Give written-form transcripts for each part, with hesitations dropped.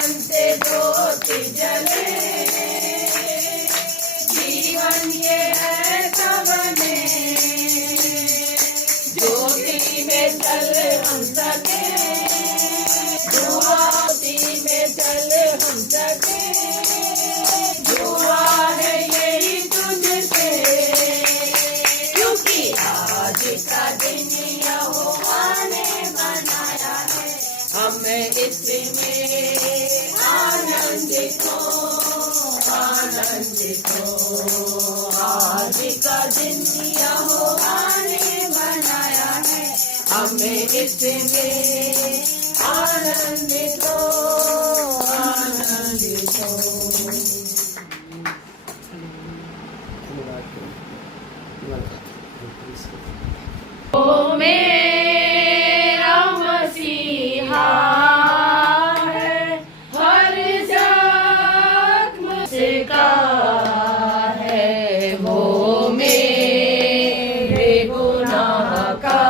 जीवन से ज्योति जले, जीवन ये ऐसा बने, ज्योति में चल हम सके, ज्योति में चल हम सके, दुआ है यही तुझसे, क्योंकि आज का दिन यहोवा ने बनाया है, हमें इसमें आनंदित हो, आनंदित हो। आज का दिन यहोवा ने बनाया है, हमें इसमें आनंदित हो, आनंदित हो। ओ मेरा मसीहा है, हर जख्म से का है, वो मेरे गुनाह का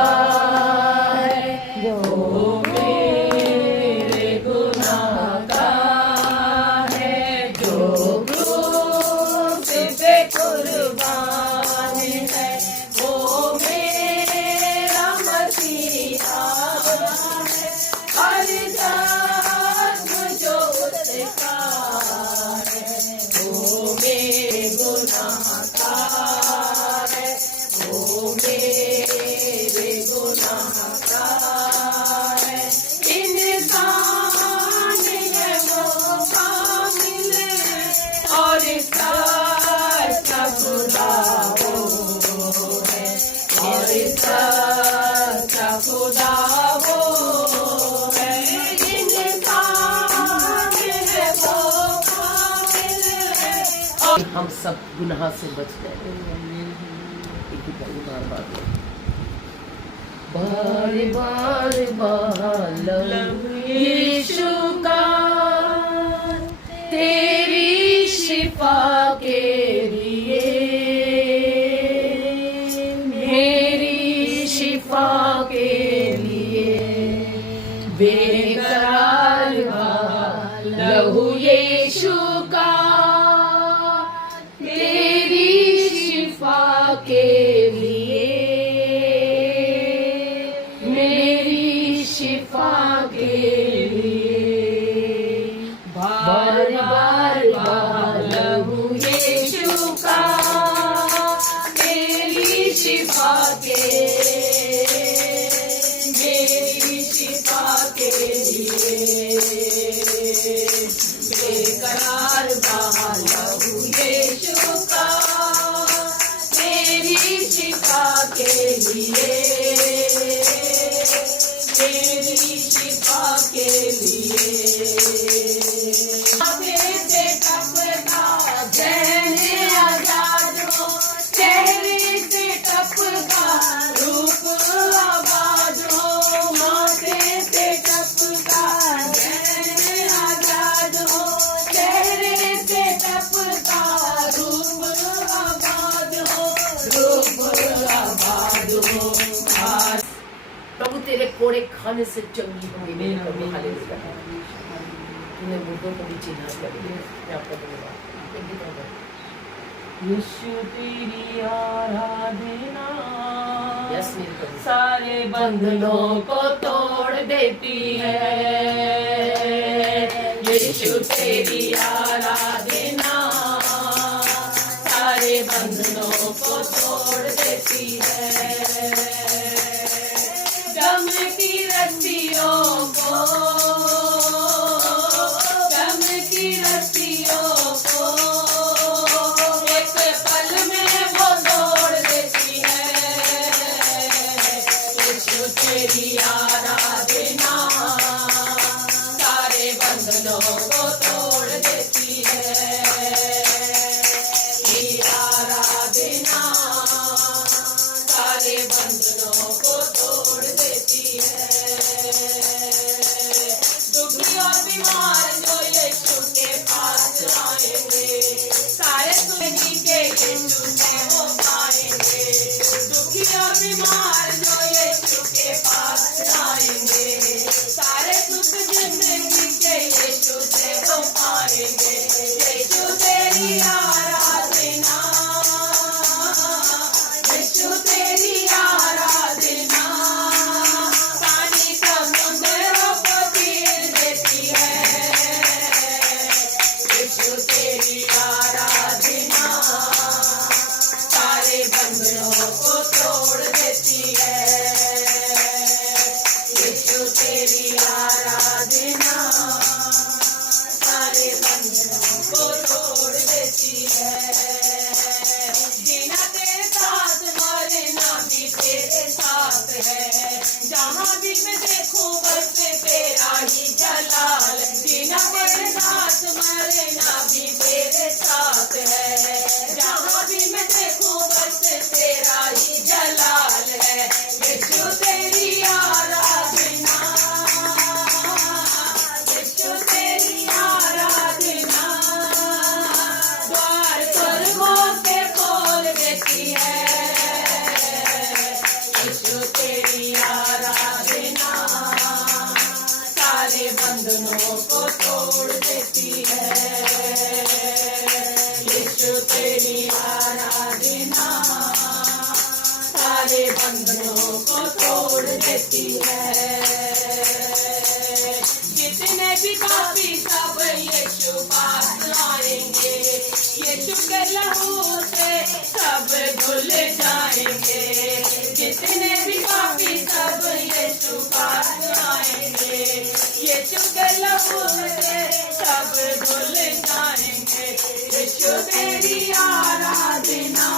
है, वो मेरे गुनाह का है, जो क्रूस पे कुर्बान है, वो मेरा मसीहा है, हर जख्म जो उसका है, वो मेरे गुनाह का है, वो मेरे गुनाह का है। इंसान है वो कामिल है, और इसका खुदा वो है, और इसका खुदा वो है। इंसान है वो कामिल है, और हम सब गुनाह से बच गए। बार बार बार यीशु का तेरी शिफा के लिए, मेरी शिफा के लिए, बेकरार लहू यीशु का तेरी शिफा के लिए, मेरी शिफा के लिए, बार बार बार लहू यीशु का तेरी शिफा के, मेरी शिफा के लिए, बेकरार बहा लहू यीशु का तेरी शिफा के लिए, मेरी शिफा के लिए। से टपका जहने आजाद हो, चेहरे से टपका रूप आबाद हो, माथे से टपका जहने आजाद हो, चेहरे से टपका रूप आबाद हो, रूप आबाद हो। प्रभु तेरे कोड़े खाने से चंगी होंगी मेरी प्रभु, हालेलुया। तूने मुर्दों को भी चिन्हा कर दिया। मैं आपका धन्यवाद। यीशु तेरी आराधना यस मेरे प्रभु सारे बंधनों को तोड़ देती है, यीशु तेरी आराधना सारे बंधनों को तोड़ देती है, दम की रस्सियों को, दम की रस्सियों को एक पल में वो तोड़ देती है, यीशु तेरी आराधना सारे बंधनों को तोड़ देती है, ये आराधना सारे बंधनों को तोड़ देती है। दुखी और बीमार जो यीशु के पास आएंगे, सारे दुखी के यीशु से हो पाएंगे, दुखी और बीमार जो यीशु के पास आएंगे, सारे दुख जिंदगी के के यीशु से वो पाएंगे। यीशु तेरी आराधना, यीशु तेरी आराधना, पानी समुद्रों को चीर देती है। यीशु तेरी आराधना सारे बंधनों को तोड़ देती है। यीशु तेरी आराधना सारे बंधनों को तोड़ देती है। जीना तेरे साथ, मरना भी तेरे साथ है। जहाँ भी मैं देखूं बस तेरा ही जलाल। जीना तेरे साथ, मरना भी तेरे साथ है। जहाँ भी मैं देखूं बस तेरा ही जलाल है। यीशु तेरी आराधना, यीशु तेरी आराधना द्वार स्वर्गों से खोल देती है। यीशु तेरी आराधना सारे बंधनों को तोड़ देती है। यीशु तेरी आराधना सारे बंधनों को तोड़ देती है। जितने भी पापी सब यीशु पास आएंगे। यीशु के लहू से सब धुल जाएंगे। जितने भी पापी सब यीशु पास आएंगे। यीशु के लहू से सब धुल जाएंगे। यीशु तेरी आराधना,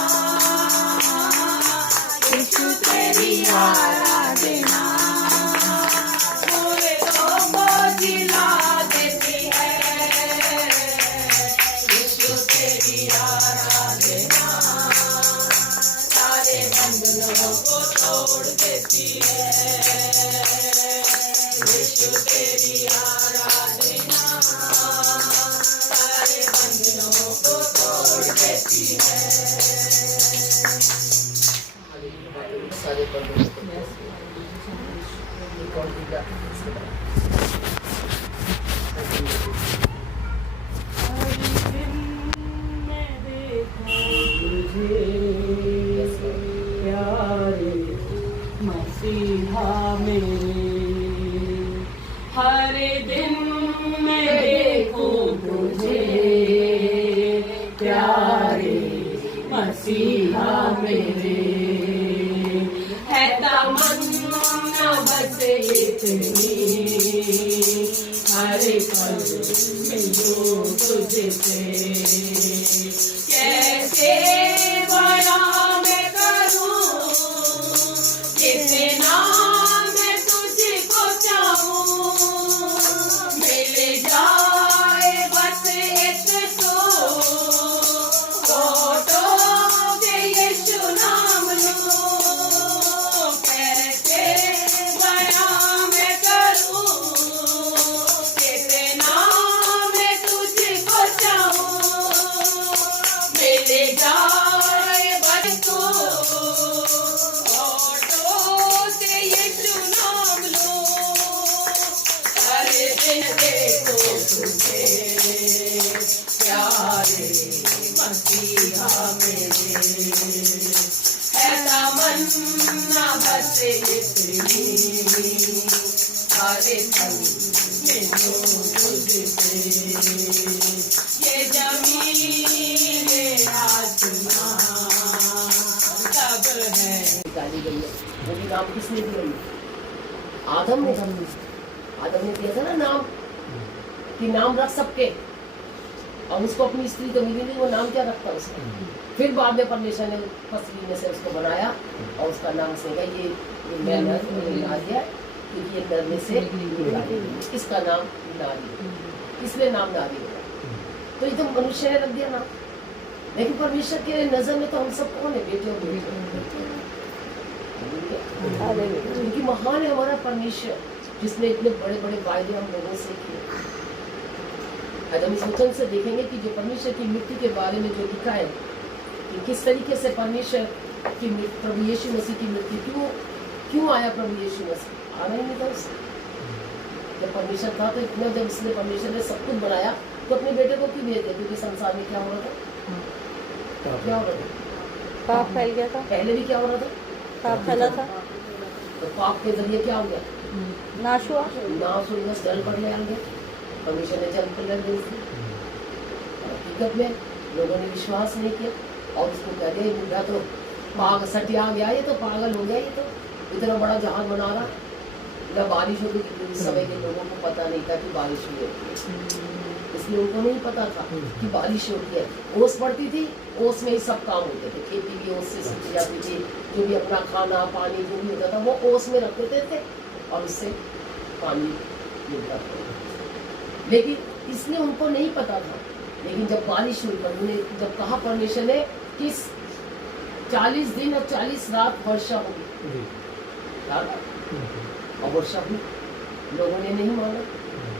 यीशु तेरी आराधना पूरे को जिला देती है। यीशु तेरी आराधना सारे बंधनों को तोड़ देती है। यीशु तेरी आराधना सारे बंधनों को तोड़ देती है। सारे बंधनों को एक और दूसरा प्यारे मसीहा मेरे, हर दिन मैं देखूं तुझे। प्यारे मसीहा मेरे, है तमन्ना बस इतनी, हर पल मिलूं तुझसे। कैसे बयां मैं करूं कितना मैं तुझको चाहूं। मिल जाए बस एक तो फोटो के यीशु नाम लूं। कैसे बयां मैं करूं कितना मैं तुझको चाहूं। मिल जाए बस तो फोटो के यीशु नाम लूं। हर दिन देखो तुझे प्यारे मसीहा मेरे, है तमन्ना बस इतनी, हर पल मिलूं तुझसे। ये ज़मीन आसमां सब है। निकाली गई है। वो भी नाम किसने दिया? आदम ने। आदम ने दिया था ना नाम, कि नाम रख सबके। और उसको अपनी स्त्री तो मिली नहीं, वो नाम क्या रखता उसका? फिर बाद में परमेश्वर ने फसली में से उसको बनाया और उसका नाम से ये मैं नर ला दिया, क्योंकि ये नर में से इसका नाम नारी, इसलिए नाम नारी होगा। तो ये तो मनुष्य ने रख दिया नाम, लेकिन परमेश्वर के नजर में तो हम सब कौन है? बेटे और बेटे। क्योंकि महान है हमारा परमेश्वर, जिसने इतने बड़े बड़े वायदे हम लोगों से किए। आज हम इस वचन से देखेंगे कि जो परमेश्वर की मृत्यु के बारे में जो लिखा है, कि किस तरीके से परमेश्वर की प्रभु यीशु मसीह की मृत्यु क्यों आया। प्रभु यीशु मसीह आना ही नहीं था उससे, जब परमेश्वर था तो इतना, जब इसने परमेश्वर ने सब कुछ बनाया तो अपने बेटे को क्यों भेज दिया? क्योंकि संसार में क्या हो रहा था? क्या हो रहा था? पाप फैल गया था, पहले भी क्या हो रहा था? पाप फैला था, तो पाप के जरिए क्या हो गया? नाश हुआ। नाश हो गया, जल पड़ने आ गया। परमेश्वर ने जल पर लग गई। हकीकत में लोगों ने विश्वास नहीं किया और उसको कह दिया, बूढ़ा तो पागल सटिया गया, ये तो पागल हो गया, ये तो इतना बड़ा जहाज बना रहा। जब बारिश होती थी उस समय के लोगों को पता नहीं था कि बारिश हुई है, इसलिए उनको नहीं पता था कि बारिश होती है। ओस पड़ती थी, ओस में ही सब काम होते थे, खेती भी ओस से सींची जाती थी, जो भी अपना खाना पानी जो भी होता था वो ओस में रख देते थे और उससे पानी मिलता था। लेकिन इसलिए उनको नहीं पता था। लेकिन जब बारिश हुई, उन्होंने जब कहा परमेश्वर ने कि 40 दिन और 40 रात वर्षा होगी, और वर्षा हुई, लोगों ने नहीं माना।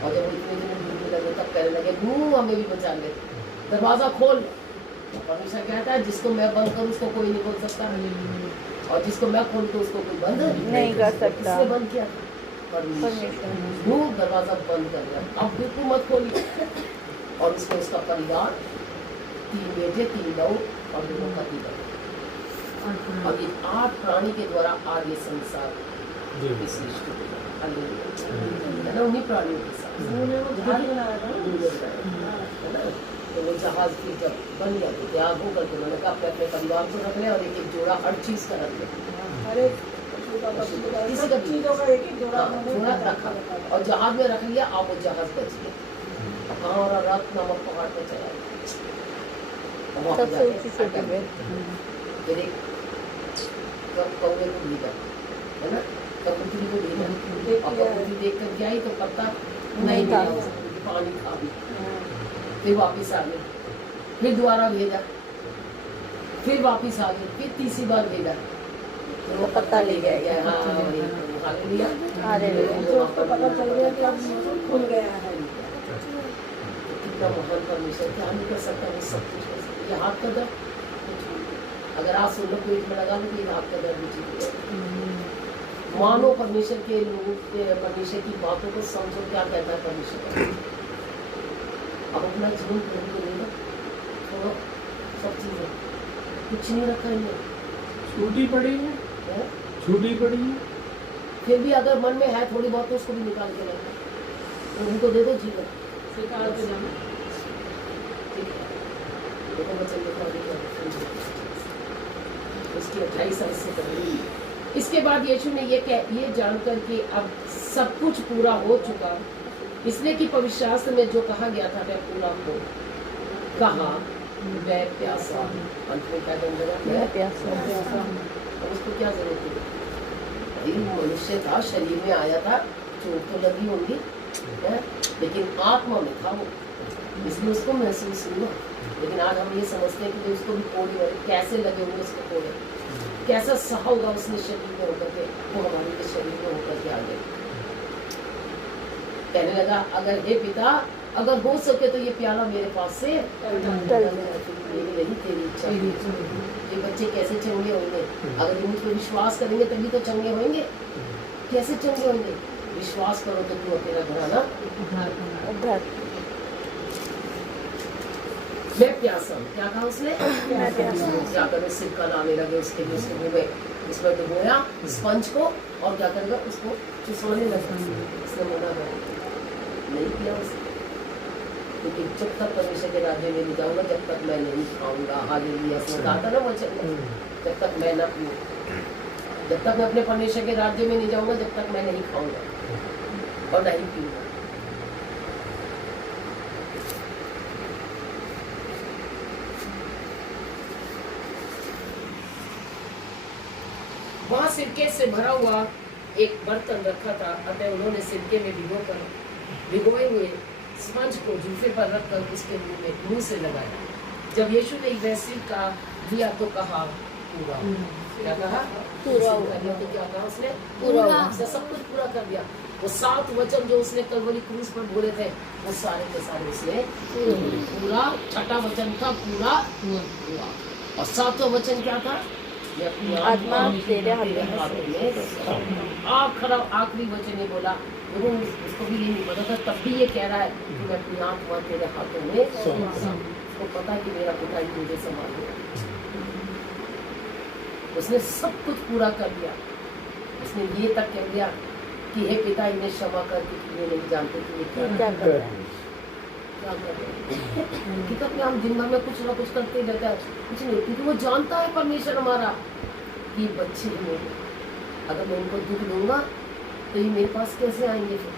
और जब इतने दिन डूबने लगे तब कहने लगे, नूह हमें भी बचा ले, दरवाजा खोल। तो परमेश्वर कहता है, जिसको मैं बंद करूं उसको कोई नहीं खोल सकता, और जिसको मैं खोल तो उसको कोई बंद नहीं कर सकता। किसने बंद किया? परमेश्वर। नूह दरवाजा बंद कर दिया, अब बिल्कुल मत खोलिए। और उसको उसका परिवार, 3 बेटे 3 बहू और 2 पति बने। और ये 8 प्राणी के द्वारा आज ये संसार इस सृष्टि को है ना, उन्हीं प्राणियों के साथ जहाज बनाया था ना। तो वो जहाज फिर जब बन गया तो त्याग हो करके उन्होंने कहा अपने परिवार को रख ले और एक एक जोड़ा हर चीज का रख ले। किसी का जोड़ा रखा और जहाज में रख लिया। आप वो जहाज बच गया। कहाँ और रात नमक पहाड़ पे चला सबसे ऊंची चोटी पे। फिर एक कौवे को भीगा, है ना, कबूतरी को भीगा, और कबूतरी देख कर क्या आई तो पत्ता नहीं था, पानी खा भी। फिर वापिस आ गए, फिर दोबारा भेजा, फिर वापिस आ गए, फिर तीसरी बार भेजा तो वो पत्ता ले गया। हाँ वही हालेलुया, हालेलुया। पता चल गया कि अब खुल गया है। कितना महान परमेश्वर, क्या नहीं कर सकता, वो सब कुछ कर सकता। ये हाथ का दर्द अगर आप सुन लो पेट में लगा लो तो ये हाथ का दर्द भी ठीक है। मानो परमेश्वर के लोगों के, परमेश्वर की बातों को समझो, क्या कहता है परमेश्वर। अब अपना जीवन प्रभु को ले लो, छोड़ो सब चीजें, कुछ नहीं रखा है, छूटी पड़ी है, छूटी पड़ी है। फिर भी अगर मन में है थोड़ी बहुत तो उसको भी निकाल के रखो, प्रभु को दे दो जीवन। स्वीकार कर जाना। देखो बच्चे देखो उसकी 28 साल से कर रही। इसके बाद यीशु ने ये जानकर कि अब सब कुछ पूरा हो चुका, इसलिए कि पवित्र शास्त्र में जो कहा गया था वह पूरा हो, कहा मैं प्यासा। अंत में क्या कहने लगा? मैं प्यासा। अब उसको क्या जरूरत है? भाई मनुष्य था, शरीर में आया था, चोट तो लगी होंगी है, लेकिन आत्मा में था वो, इसलिए उसको महसूस हुआ। लेकिन आज हम ये समझते हैं कि उसको भी कोड़ी वाले कैसे लगे होंगे, उसको कोड़े कैसा सहा होगा उसने शरीर में होकर के, वो हमारे लिए शरीर में होकर के आ गए। कहने लगा, अगर हे पिता अगर हो सके तो ये प्याला मेरे पास से मेरी नहीं तेरी इच्छा। ये बच्चे कैसे चंगे होंगे? अगर मुझ पर विश्वास करेंगे तभी तो चंगे होंगे। कैसे चंगे होंगे? विश्वास करो तो तू तेरा घराना उद्धार। मैं प्यासा हूँ। क्या कहा उसने? मैं प्यासा हूँ। क्या करे, सिरका लाने लगे उसके लिए, उसके मुँह में उसमें डुबोया स्पंज को और क्या करेगा उसको चुसवाने लगा। उसने मना नहीं किया उसने, क्योंकि जब तक परमेश्वर के राज्य में नहीं जाऊंगा जब तक मैं नहीं खाऊंगा। हालेलुया। उसने कहा था ना वचन में, जब तक मैं ना पीऊं, जब तक मैं अपने परमेश्वर के राज्य में नहीं जाऊंगा जब तक मैं नहीं खाऊंगा और नहीं पीऊंगा। वहां सिरके से भरा हुआ एक बर्तन रखा था, अतः उन्होंने सिरके में भिगोए हुए स्पंज को जूफे पर रखकर उसके मुंह से लगाया। जब यीशु ने वह सिरका लिया तो कहा पूरा। क्या कहा? पूरा हुआ। तो क्या कहा उसने? पूरा हुआ। उसने सब कुछ पूरा कर दिया। वो 7 वचन जो उसने कलवरी क्रूस पर बोले थे वो सारे के सारे उसने पूरा। 6ठा वचन था पूरा हुआ। और 7वां वचन क्या था? मैं अपनी आत्मा तेरे हाथों में आखिरी वचन ये बोला, देखो उसको भी ये नहीं पता था, तब भी ये कह रहा है कि मैं अपनी आत्मा तेरे हाथों में उसको पता है कि मेरा पिता ही मुझे संभालेगा। उसने सब कुछ पूरा कर दिया। उसने ये तक कह दिया कि हे पिता, इन्हें क्षमा कर, क्योंकि ये नहीं जानते कि ये क्या क्या कर रहा है। कि अपने हम दिन भर में कुछ ना कुछ करते रहता है, कुछ नहीं, क्योंकि वो जानता है परमेश्वर हमारा कि ये बच्चे हैं मेरे, अगर मैं इनको दुख दूंगा तो ये मेरे पास कैसे आएंगे? फिर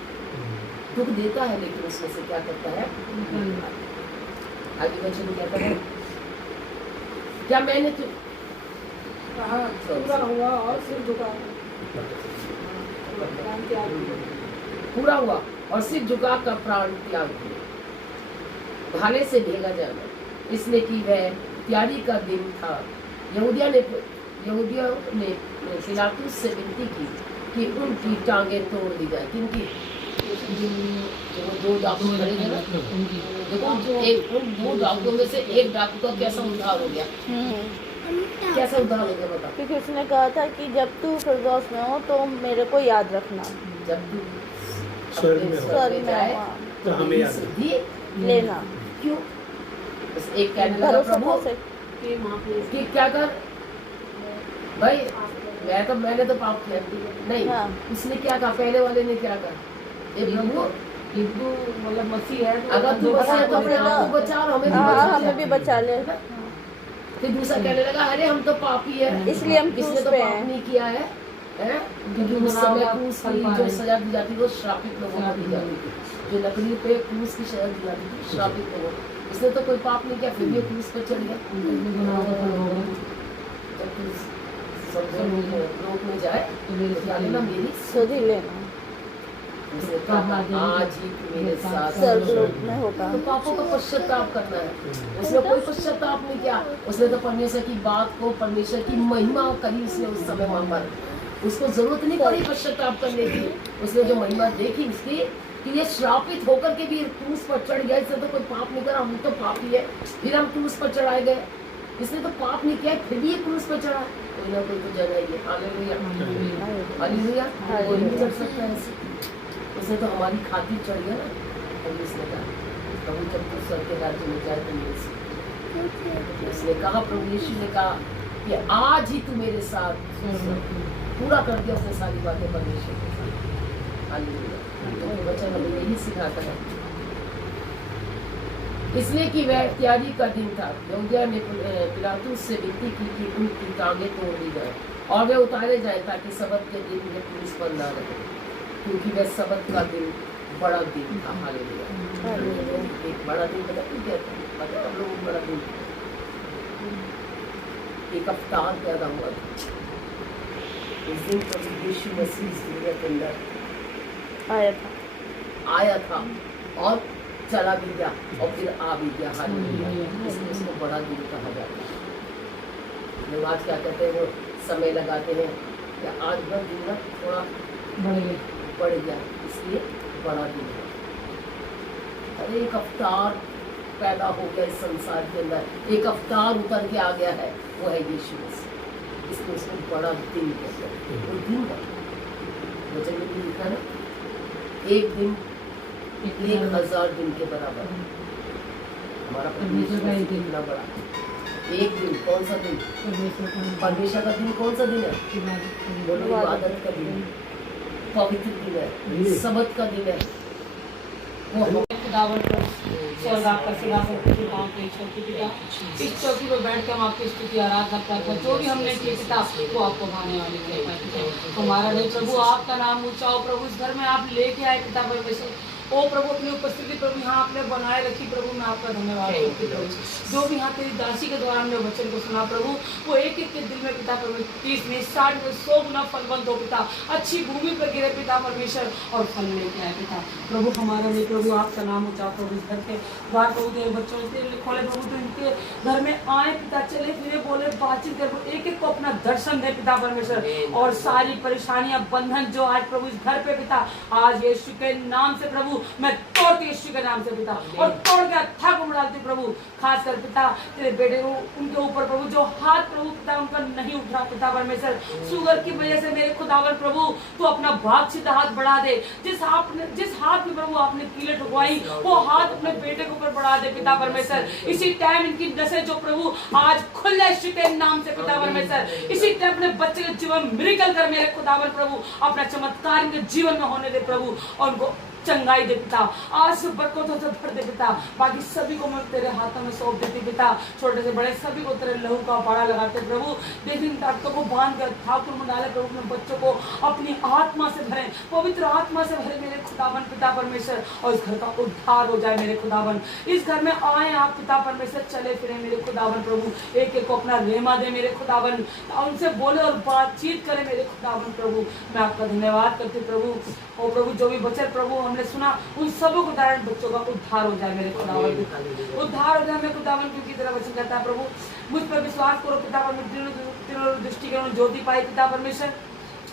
दुख देता है, लेकिन उसमें से क्या करता है, आगे बच्चे क्या करता है, क्या मैंने तो पूरा हुआ और सिर झुका पूरा हुआ और सिर झुका कर प्राण त्याग दिए, भाले से भेजा जाना, इसलिए कि वह तैयारी का दिन था। यहूदियों ने पिलातुस से विनती की कि उनकी टांगें तोड़ दी जाए। किनकी? जो दो डाकुओं खड़े थे ना, देखो उन दो डाकुओं में से एक डाकू का कैसा उद्धार हो गया, कैसा उद्धार हो गया बता। क्योंकि उसने कहा था कि जब तू फिरदौस में हो तो मेरे को याद रखना, जब तू स्वर्ग में हो, स्वर्ग में जाए हो, तो हमें याद सिद्धि लेना। क्यों? बस एक कहने लगा भरोसा प्रभु से कि क्या कर भाई, मैंने तो पाप किया नहीं। हाँ। उसने क्या कहा, पहले वाले ने क्या कहा, ये प्रभु हिंदू मतलब मसीह है, अगर तू बचा है तो अपने आप को बचा और हमें भी हाँ, बचा हमें भी बचा ले। फिर दूसरा कहने लगा, अरे हम तो पापी है, इसलिए हम इसने क्रूस तो पे पाप हैं। नहीं किया है, हैं? क्योंकि उस समय क्रूस की जो सजा दी जाती थी वो श्रापित लोगों को दी जाती थी, जो लकड़ी पे क्रूस की सजा दी जाती थी श्रापित लोगों। इसने तो कोई पाप नहीं किया, फिर भी क्रूस पे चढ़ गया। जब तू लोक में जाए तो क्या लेना, मेरी सुधि लेना, उसने कहा आज ही तू मेरे साथ स्वर्गलोक में होगा। तो पापों का पश्चाताप करना है। उसने कोई पश्चाताप नहीं किया, उसने तो परमेश्वर की बात को, परमेश्वर की महिमा करी उसने उस समय वहां पर। उसको जरूरत नहीं पड़ी पश्चाताप करने की। उसने जो महिमा देखी उसकी कि ये श्रापित होकर के भी क्रूस पर चढ़ गया, इसने तो कोई पाप नहीं करा, हम तो पापी है, फिर हम क्रूस पर चढ़ाए गए। इसने तो पाप नहीं किया, फिर भी ये क्रूस पर चढ़ा। कोई ना कोई तो जगह है, हालेलुया हालेलुया, कोई नहीं चढ़ सकता ऐसे। उसने तो हमारी खातिर चढ़ गया ना। तभी उसने कहा, प्रभु जब तू स्वर्ग के राज्य में जाए तो मेरे से। उसने कहा, प्रभु यीशु ने कहा कि आज ही तू मेरे साथ पूरा कर दिया उसने सारी बातें परमेश्वर के साथ। हालेलुया। तो वचन हमें यही सिखाता है। इसलिए कि वह तैयारी का दिन था, यहूदिया ने पिलातुस से विनती की कि उनकी टांगें तोड़ दी जाए और वे उतारे जाए, ताकि सबत के दिन में क्रूस पर न रहे, क्योंकि वह सबत का दिन बड़ा दिन था। हालेलुया। एक बड़ा दिन पता क्या था? पता हम लोगों को बड़ा दिन, एक अवतार पैदा हुआ था। इस दिन प्रभु यीशु मसीह इस दुनिया के अंदर आया था और चला भी गया और फिर आ भी गया। हालेलुया। इसलिए उसको बड़ा दिन कहा जाता है। लोग आज क्या कहते हैं, वो समय लगाते हैं कि आज का दिन ना थोड़ा बढ़ गया, इसलिए बड़ा दिन है। अरे एक अवतार पैदा हो गया इस संसार के अंदर, एक अवतार उतर के आ गया है, वो है यीशु मसीह। इसलिए उसको बड़ा दिन कहते हैं। वो दिन है, वचन में भी लिखा है, एक दिन 1000 दिन के बराबर है। हमारा परमेश्वर कितना बड़ा। एक दिन, कौन सा दिन? परमेश्वर का दिन कौन सा दिन है? बोलो, इबादत का दिन, पवित्र दिन है, सबत का दिन है। वो खुदावन पर स्वर्ग आपका सिंहासन पे पाँव के ईश्वर की पिता, इस चौकी पर बैठ के हम आपकी स्तुति आराधना करते हैं। जो भी हमने किया पिता, वो आपको भाने वाली है हमारा नहीं प्रभु। आपका नाम ऊंचा हो प्रभु। इस घर में आप लेके आए पिता परमेश्वर, ओ प्रभु अपनी उपस्थिति प्रभु यहाँ आपने बनाए रखी प्रभु। मैं आपका धन्यवाद करती हूँ प्रभु। जो भी यहाँ तेरी दासी के द्वारा हमने वचन को सुना प्रभु, वो एक एक के दिल में पिता परमेश्वर 30 में 60 में 100 गुना फलवंत हो पिता, अच्छी भूमि पर गिरे पिता परमेश्वर और फल लेके आए पिता प्रभु। हमारा नहीं प्रभु, आपका नाम ऊंचा प्रभु। इस घर के बाहर प्रभु तेरे बच्चों से खोले प्रभु, तो इनके घर में आए पिता, चले फिरे बोले बातचीत कर, एक एक को अपना दर्शन दे पिता परमेश्वर। और सारी परेशानियां बंधन जो आज प्रभु इस घर पे पिता, आज यीशु के नाम से प्रभु प्रभु मैं तोड़ती हूँ यीशु के नाम से पिता, और तोड़ के अथाह को डालती हूँ प्रभु। खासकर पिता तेरे बेटे को उनके ऊपर प्रभु जो हाथ प्रभु पिता उनका नहीं उठ रहा पिता परमेश्वर, शुगर की वजह से मेरे खुदावन प्रभु तो अपना भाग सीधा हाथ बढ़ा दे। जिस हाथ में प्रभु आपने कीले ठुकवाई वो हाथ अपने बेटे के ऊपर बढ़ा दे पिता परमेश्वर। इसी टाइम इनकी नसें जो प्रभु आज खुल जाए यीशु के नाम से पिता परमेश्वर। इसी टाइम अपने बच्चे के जीवन मिरेकल कर मेरे खुदावन प्रभु, अपना चमत्कार इनके जीवन में होने दे प्रभु, और उनको चंगाई दे पिता, आज से बरकतों से भर दे पिता। बाकी सभी को मैं तेरे हाथों में सौंप देती पिता, छोटे से बड़े सभी को तेरे लहू का बाड़ा लगाते प्रभु। देखिए ताकतों को बांध कर ठाकुर में डाले प्रभु, अपने बच्चों को अपनी आत्मा से भरे, पवित्र आत्मा से भरे मेरे खुदावन पिता परमेश्वर, और इस घर का उद्धार हो जाए मेरे खुदावन। इस घर में आए आप पिता परमेश्वर, चले फिरे मेरे खुदावन प्रभु, एक एक को अपना रेमा दे मेरे खुदावन, उनसे बोले और बातचीत करे मेरे खुदावन प्रभु। मैं आपका धन्यवाद करती प्रभु। और प्रभु जो भी बचे प्रभु हमने सुना उन सबों को कारण बच्चों का उद्धार हो जाए मेरे खुदावन, उद्धार हो जाए मेरे खुदावन, क्योंकि तेरा वचन कहता है प्रभु मुझ पर विश्वास करो पिता परमेश्वर, दृष्टि जोती पाई पिता परमेश्वर,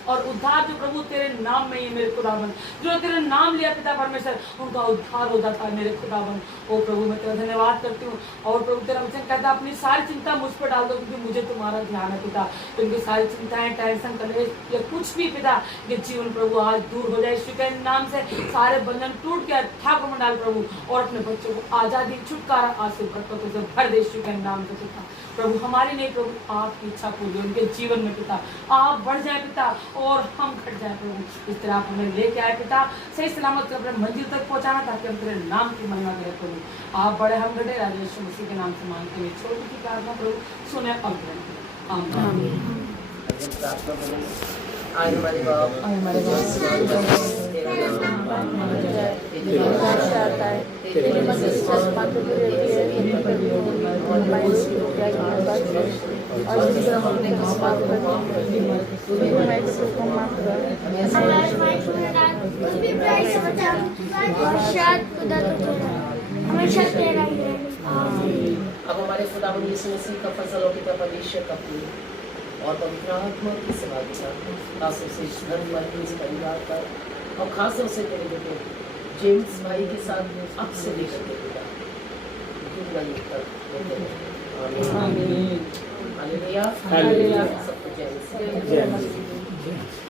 और उद्धार जो प्रभु तेरे नाम में ही मेरे खुदावन, जो तेरे नाम लिया पिता परमेश्वर उनका उद्धार हो जाता है मेरे खुदावन। ओ प्रभु मैं तेरा धन्यवाद करती हूँ। और प्रभु तेरा वचन कहता है अपनी सारी चिंता मुझ पर डाल दो, क्योंकि मुझे तुम्हारा ध्यान है पिता। उनकी सारी चिंताएं, टेंशन, कलेश या कुछ भी पिता ये जीवन प्रभु आज दूर हो जाए यीशु के नाम से। सारे बंधन टूट के ठाकुर में डाल प्रभु, और अपने बच्चों को आजादी छुटकारा आज से बरकतों से भर दे यीशु के नाम से पिता। प्रभु हमारी नहीं प्रभु आपकी इच्छा पूरी उनके जीवन में पिता, आप बढ़ जाए पिता और हम घट जाए प्रभु। इस तरह आप हमें लेके आए पिता, सही सलामत अपने मंजिल तक पहुंचाना, ताकि हम तेरे नाम की महिमा करें प्रभु। आप बड़े हम घटे, राजा यीशु मसीह के नाम से मांगते हुए छोटी की प्रार्थना प्रभु सुने और ग्रहण करें। आमीन। आज हमारे बाप हमारे हमेशा तेरा ही है। अब हमारे खुदावंद यीशु मसीह का फजल और पिता परमेश्वर का प्रेम और पवित्र आत्मा की सहभागिता खासतौर से धर्मवाद के इस परिवार पर, और खासतौर से तेरे बेटे जेम्स भाई के साथ अब से लेकर के पिता युग तक होते रहे। आमीन। हालेलुया। सबको जय मसीह।